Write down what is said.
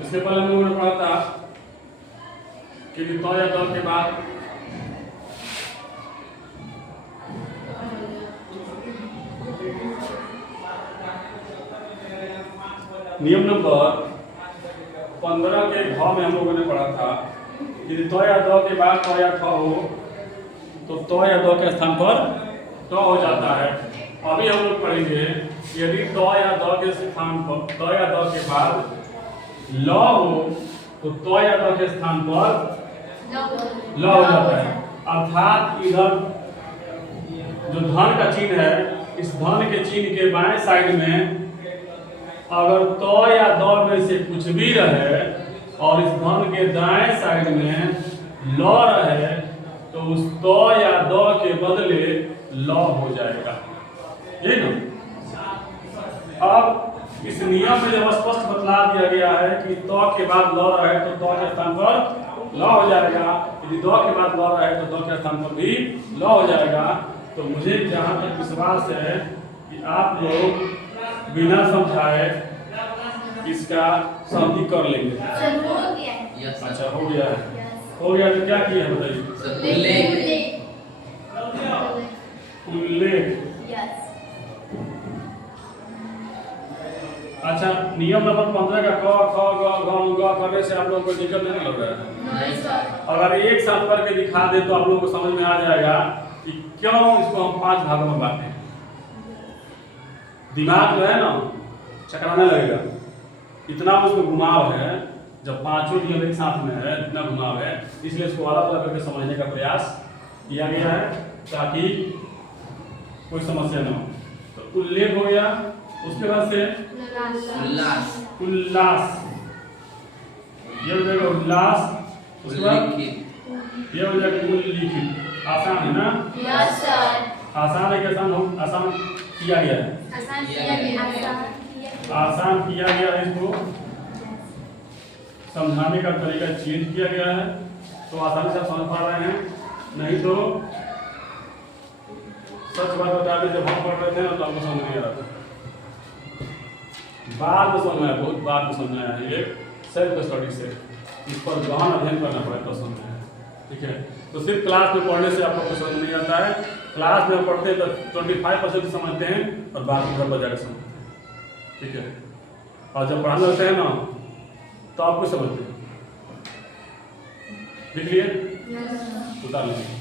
इससे पहले हम लोगों ने पढ़ा था कि तो या दो के बाद नियम नंबर 15 के घ में हम लोगों ने पढ़ा था कि तो या दो के बाद तो या ठ हो तो या दो के स्थान पर तो हो जाता है। अभी हम लोग पढ़ेंगे यदि तो या दो के स्थान पर तो या दो के बाद ल हो तो या दो के स्थान पर ल हो जाता है। अर्थात इधर जो धन का चिन्ह है इस धन के चिन्ह के बाएं साइड में अगर तो या दो में से कुछ भी रहे और इस धन के दाएं साइड में ल रहे तो उस तो या दो के बदले ल हो जाएगा। ये ना अब इस नियम में जब स्पष्ट बतला दिया गया है कि तो के बाद ल रहे तो तो के स्थान पर ल हो जाएगा, यदि दो के बाद ल रहे तो दो के स्थान पर भी ल हो जाएगा। तो मुझे जहां तक विश्वास है कि आप लोग बिना समझाए इसका संधि कर लेंगे। अच्छा हो गया है, हो गया तो क्या किया है बताइए? उल्लेख। अच्छा नियम नंबर 15 का क ख ग घ करने से आप लोगों को दिक्कत नहीं लग रहा है? नहीं सर। अगर एक साथ करके दिखा दे तो आप लोगों को समझ में आ जाएगा कि क्यों इसको हम 5 भागों में बांटे। दिमाग जो है ना चकराने लगेगा, इतना उसमें घुमाव है, जब पांचों नियम एक साथ में है इतना घुमाव है, इसलिए इसको अलग अलग करके समझने का प्रयास किया गया है ताकि कोई समस्या न हो। तो उल्लेख हो गया, उसके बाद से उल्लास, ये हो जाएगा उल्लास, उसके बाद ये हो जाएगा उल्लिखित। आसान है ना? Yes sir. आसान है कि आसान किया गया है? आसान किया गया है, इसको समझाने का तरीका चेंज किया गया है तो आसानी से आप समझ पा रहे हैं। नहीं तो सच बात बता दें जब हम पढ़ रहे थे ना तो हमको समझ नहीं आ रहा था, बाद में समझ आया, बहुत बाद में समझ आया है। ये सेल्फ स्टडी से इस पर गहन अध्ययन करना पड़े तो समझ आया। ठीक है, तो सिर्फ क्लास में पढ़ने से आपको कुछ समझ नहीं आता है। क्लास में पढ़ते हैं तो 25% समझते हैं और बाद में घर पर जाकर समझते हैं। ठीक है, और जब पढ़ाने लगते हैं ना तो आपको समझते हैं। लिख लिए? उतार लीजिए।